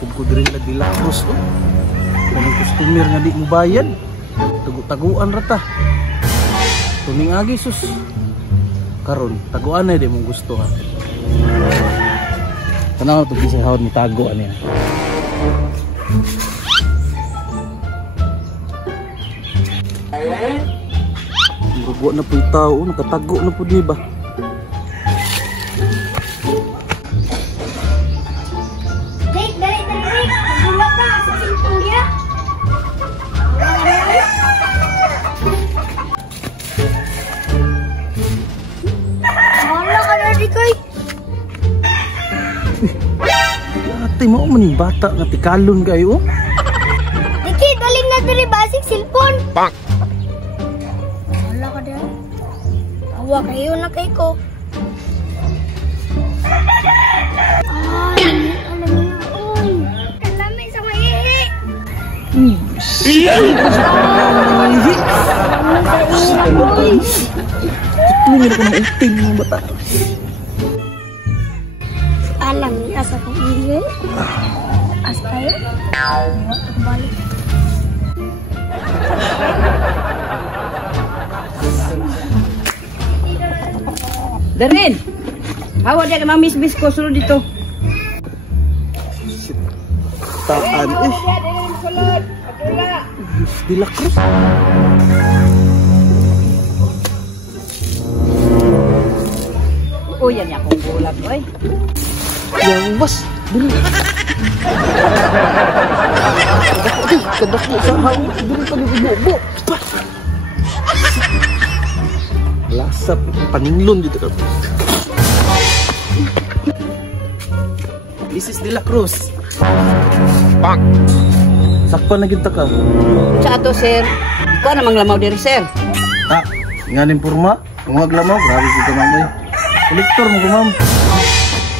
Sub ko diri la Dela Cruz oh. Kanang customer nga di mo bayad. Tagu-taguan ra ta. Tuning agi sus. Karon taguan na di mong gusto ha. Tanaw to bisa hawd ni tago ani. Rugo na po yung tao, nakatago na po diba? Dek, dali, magulat ka sa sintong dia. Wala ka na di koy. Ate mo man yung bata nga tikalon kayo. Diki, daling na diri basig cellphone. Pak. Wala ka dyan. Awa kayo na kay ko. Ay, alam mo na. Uy, kalami sa maihi. Tuloy na ko ng uting mga bata. Alam niya sa kong ihi. As kayo. Awa, balik. Darin! Hawa dia kena mis-mis ko suruh dito. Taan eh. Dela Cruz. Oh, yan akong bulag, oy. Yang mas. Dili. Kadako sa hawo. Dili pa ni ibo. Lasap paninglon dito ka. This is Dela Cruz. Pak. Sakpan na kita ka. Sa ato, sir. Ikaw namang lamaw diri, sir. Ha? Nganin purma? Kung maglamaw, grabe kita mamay. Kolektor mo ko ma'am.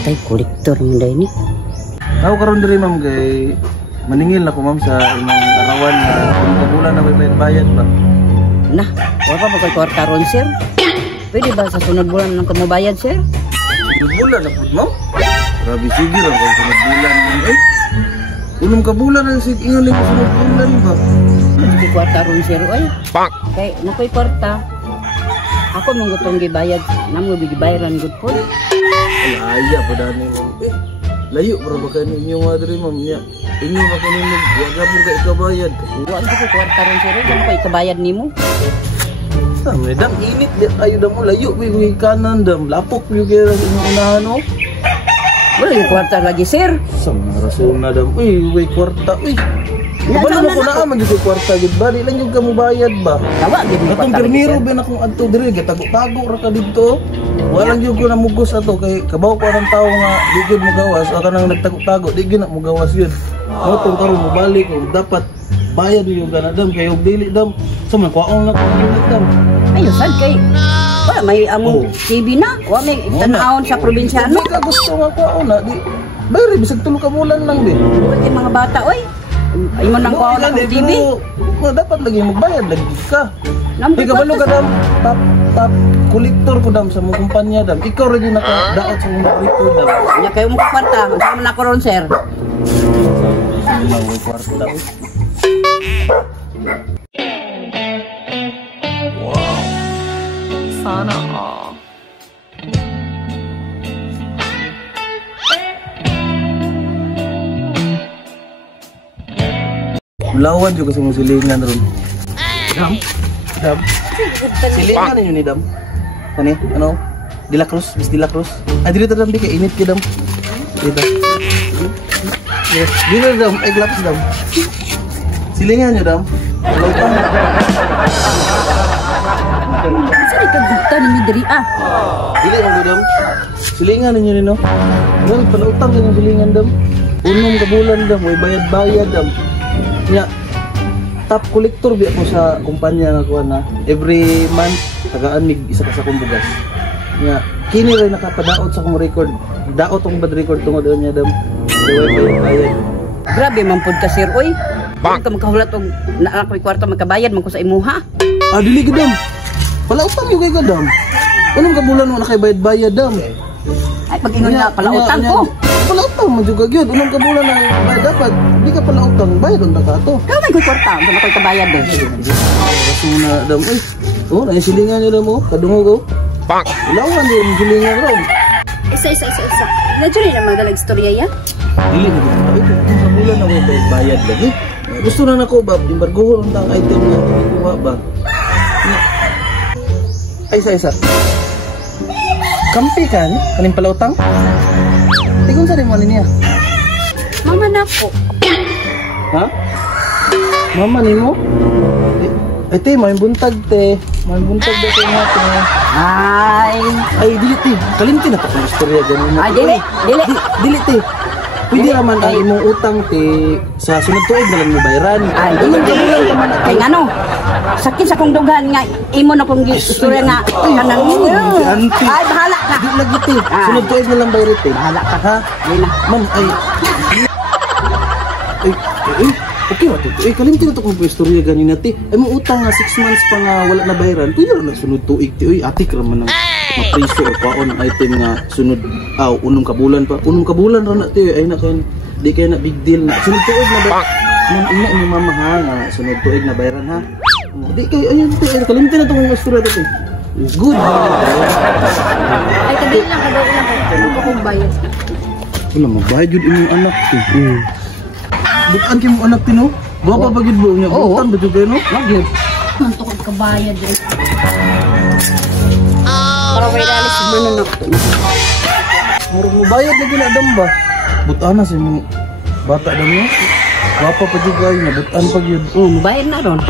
Tay, kolektor mo dahil ni. Ako karon diri ma'am kay maningil na ko ma'am sa imong arawan na kung kabulan na may bayad ba. Nah, wala pa ba kayo kwarta ron, sir? Pwede ba sa sunod bulan ng kamabayad, sir? Bulan na po ma'am. Grabe sige lang kung sunod bulan ma'am eh. Unong kabulan na sig ingon ko sunod bulan ba. Hindi kwarta ron, sir, oy. Pak. Kay, nakoy kwarta. Ako mong gutong gibayad. Namo gibayaran gud po. Alaya pa dani ma'am eh. Layo para ba kayo ninyo nga diri ma'am niya. Inyo ako ninyo. Huwag ka pong kaikabayad. Buwan ko kwarta ron, sir. Diyan ko ikabayad nimo. Tama, dam init di tayo dam mo layo may kanan dam lapok yung kaya yung unahan o. Wala yung kwarta lagi, sir. Sa mga rason na dam, may kwarta, Kabalo mo ko na man yung kwarta, gud ba? Di lang yung kamubayad ba? Tawa, gid mo Atong kwarta lagi, pirmiro sir. ba na kung adto diri, tago-tago ra ka dito. Walang yung ko na mugos ato, kay kabaw ko ang tao nga, di gud mo gawas, o kanang nagtago-tago, di gud na mo gawas yun. Otong karon mo balik, dapat bayad yung ganadam, kay yung dili dam, sa mga kwaong na kung unit dam. Ayun, sad kay. Wala, may among TV na. Wala, may tanahon sa probinsyano. Hindi ka gusto nga kwaong na, di. Bayari, bisag tulo ka bulan lang din. Wala yung mga bata, oy. Ay mo nang kwaon na kong TV. Dapat lagi magbayad, lagi ka. Nampi Di kabalo ka dam, top kolektor ko dam sa mga kumpanya dam. Ikaw rin yung nakadaot sa mga kolektor dam. Nya kayo mo kwarta. Sama na ko ron, sir. Laway kwarta. Sana all. Lawan juga sa mga silingan ron. Dam. Silingan ninyo ni dam. Kani, ano? Dela Cruz, Miss Dela Cruz. Dito dam, di ka init ka dam. Dito. Yes, dito dam, ay glaps dam. Silingan nyo dam. Lautang. Saan ikagbuta ni Midri, Dili mo dam. Silingan ninyo nino. Well, palautang yung silingan dam. Unong kabulan dam, may bayad-bayad dam. Nya, top collector bi ako sa kumpanya nga kuha na. Every month, tagaan mig isa ka sa kong bugas. Nya, kini rin nakapadaot sa kong record. Daot ang bad record tungod niya dam. Bayad. Grabe man pod ka, sir, oy. Bang ka magkahulat og naa ko'y kwarta magkabayad man ko sa imuha. Dili ka dam. Palautang yung kay ka dam. Unong kabulan mo na kay bayad-bayad dam. Ay, pag-ingon na pala utang ko. Pala utang, magyugag yun. Unang kabulan na bayad dapat. Hindi ka pala utang, bayad ang ka to. Ikaw may kwarta, unsa na ko'y kabayad eh. Kaso na, dam, ay. Oh, naisilingan nyo mo. Kadungog ko. Ilawan nyo yung silingan ron. Isa. Medyo rin ang magdalag istorya yan. Dili na dito. Ay, sa bulan na mo bayad lagi. Gusto na nako ba, imbargohon ang item na kuha ba. Ay, isa. Kampi kan? Kaning pala utang? Tigong sa rin mo niya. Mama na po. Ha? Mama ni mo? Ay, te, may buntag, te. May buntag daw sa mga, te. Ay, dili, te. Kalimti na pa kung istorya ganun. Ay, dili. Dili, te. Pwede naman ang imong utang, te. Sa sunod tuig na lang mo bayran. Ay, dili. Kay ngano? Sakit sa kong dugan nga. Imo na kong istorya nga. Kanang Si auntie. Ay, bahala ka. Di lagi, te. Sunod tuig na lang bayran, te. Bahala ka. Ha? Dili na. Ma'am, ay. Okay ba ito? Kalimti na ito kung istorya ganina, te. Ay, mong utang nga 6 months pa nga wala na bayaran. Pwede rin nagsunod tuig, te. Uy, atik raman ng mapriso o paon ang item nga sunod, unong kabulan pa. Unong kabulan rin na, te. Ay, di kayo na big deal na. Sunod tuig na bayaran. Ma'am, ina, ina, mama, ha, nga. Sunod tuig na bayaran, ha. Di kayo, ayun, te. Kalimti na ito kung istorya ito, te. Good, ha. Ay, kadili lang. Ano ko kong bayad? Wala, magbayad yun inyong anak, te. Bukan kayo mo anak, te, no? Baka pagid mo niya. Oo. Bukan ba dyan kayo, no? Magyod. Manto ko kabayad eh. Para may dalis mo na Murag mo bayad lagi na adam ba? Butaan na sa mga bata adam niya. Wapa pa dyan kayo na butaan pa yun. Bayad na ron.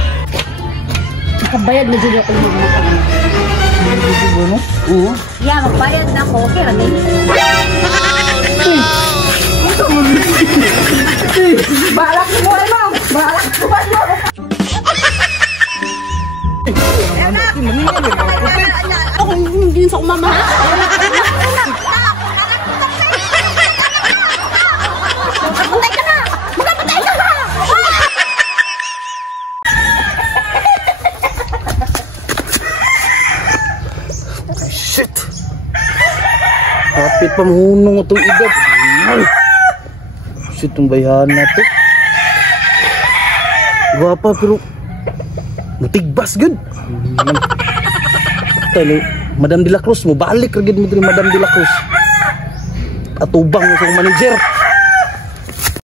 Kabayad na dyan ako ng mga Hindi dito ba, no? Oo. Yeah, magbayad na ako. Okay lang eh. Balak mo mo! Balak mo mo! Ako hindi sa mama. Magpatay ka na! Magpatay ka na! Shit! Kapit pa mahunong itong edad. Shit, itong bayhan na to. Gwapa pero mutigbas good. Talo, Madam de la Cruz mo balik ra gid mo diri Madam de la Cruz. Atubang sa manager.